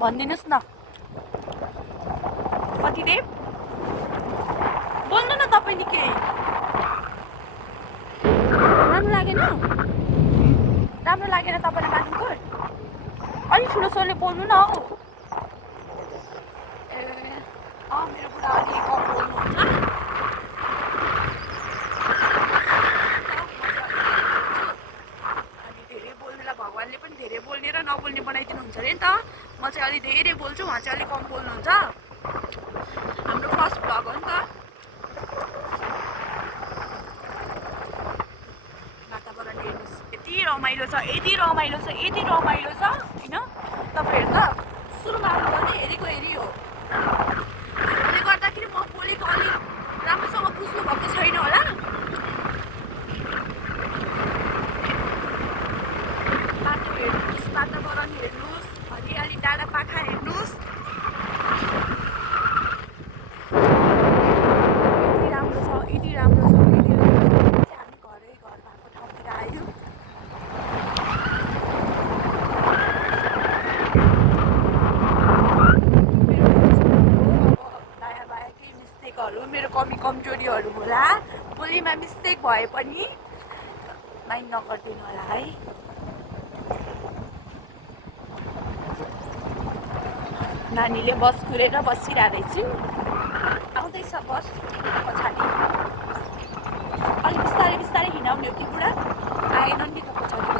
भनिदिनुहोस् न कति रे बोल्नु न तपाईले केही राम्रो लागेन तपाईलाई माथि अलिक ठुलो स्वरले बोल्नु न हौ ए मेरो बुढा अलि कम बोल्नुहुन्छ अनि धेरै बोल्नेलाई भगवानले पनि धेरै बोल्ने र नबोल्ने बनाइदिनुहुन्छ अरे नि त म चाहिँ अलि धेरै बोल्छु उहाँ चाहिँ अलिक कम बोल्नुहुन्छ हाम्रो फर्स्ट भ्लग हो नि त वातावरण हेर्नुहोस् यति रमाइलो छ होइन तपाईँहरू त सुरुमा आउनुभयो हेरेको हेरी हो त्यसले गर्दाखेरि म बोलेको अलिक राम्रोसँग बुझ्नु भएको छैन होला बाटो हेर्नुहोस् वातावरण हेर्नुहोस् हरियाली डाँडा पाखा हेर्नुहोस् यति राम्रो छ हामी घरै घर भएको ठाउँतिर आयो मेरो कमी कमजोरीहरू होला बोलीमा मिस्टेक भए पनि माइन्ड नगरिदिनु होला है नानीले बस कुरेर बसिरहेको रहेछ आउँदैछ बस पछाडि अलिक बिस्तारै हिँडाउने हो कि बुढा आएन नि त पछाडि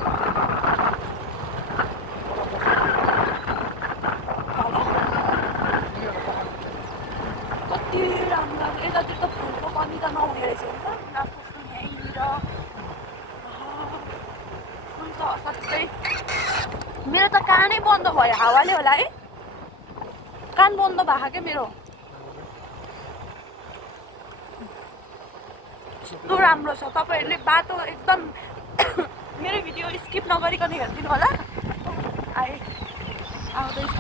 कति राम्रो यतातिर त फुलको कमी त नहुने रहेछ नि त राम्रो फुल यहीँनिर फुल त असाध्यै मेरो त कानै बन्द भयो हावाले होला है कान बन्द भएको क्या मेरो कस्तो राम्रो छ तपाईहरुले बाटो एकदम मेरो भिडियो स्किप नगरिकन हेर्दिनु होला आउँदैछ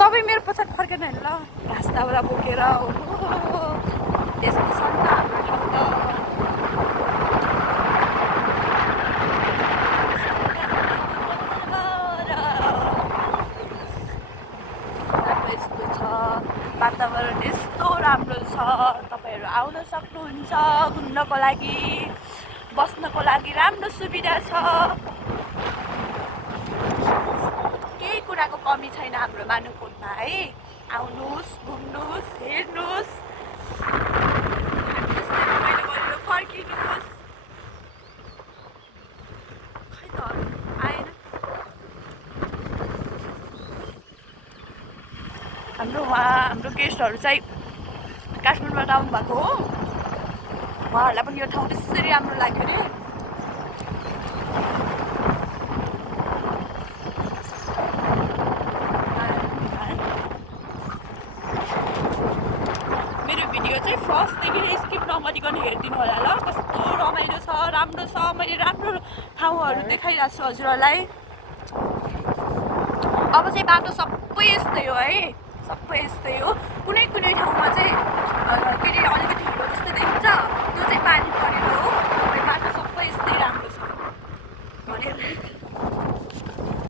तपाईँ मेरो पछाडि फर्केन हेर्नु ल घाँस दाउरा बोकेर यस्तो छ नि त हाम्रो ठाउँ त वातावरण यस्तो राम्रो छ तपाईहरु आउन सक्नुहुन्छ घुम्नको लागि बस्नको लागि राम्रो सुविधा छ केही कुराको कमी छैन हाम्रो मानुकोटमा है आउनुस् घुम्नुस् हेर्नुस् रमाइलो गरेर फर्किनुस् खै त आएन हाम्रो गेस्टहरू चाहिँ काठमाडौँबाट आउनु भएको हो उहाँहरूलाई पनि यो ठाउँ त्यसरी राम्रो लाग्यो अरे मेरो भिडियो चाहिँ फर्स्टदेखि स्किप नगरिकन हेरिदिनु होला ल कस्तो रमाइलो छ राम्रो छ मैले राम्रो ठाउँहरू देखाइरहेको छु हजुरहरूलाई अब चाहिँ बाटो सबै यस्तै हो है सबै यस्तै हो कुनै कुनै ठाउँमा चाहिँ के अरे अलिकति हिलो जस्तो देखिन्छ त्यो चाहिँ पानी परेको हो बाटो सबै यस्तै राम्रो छ भनेर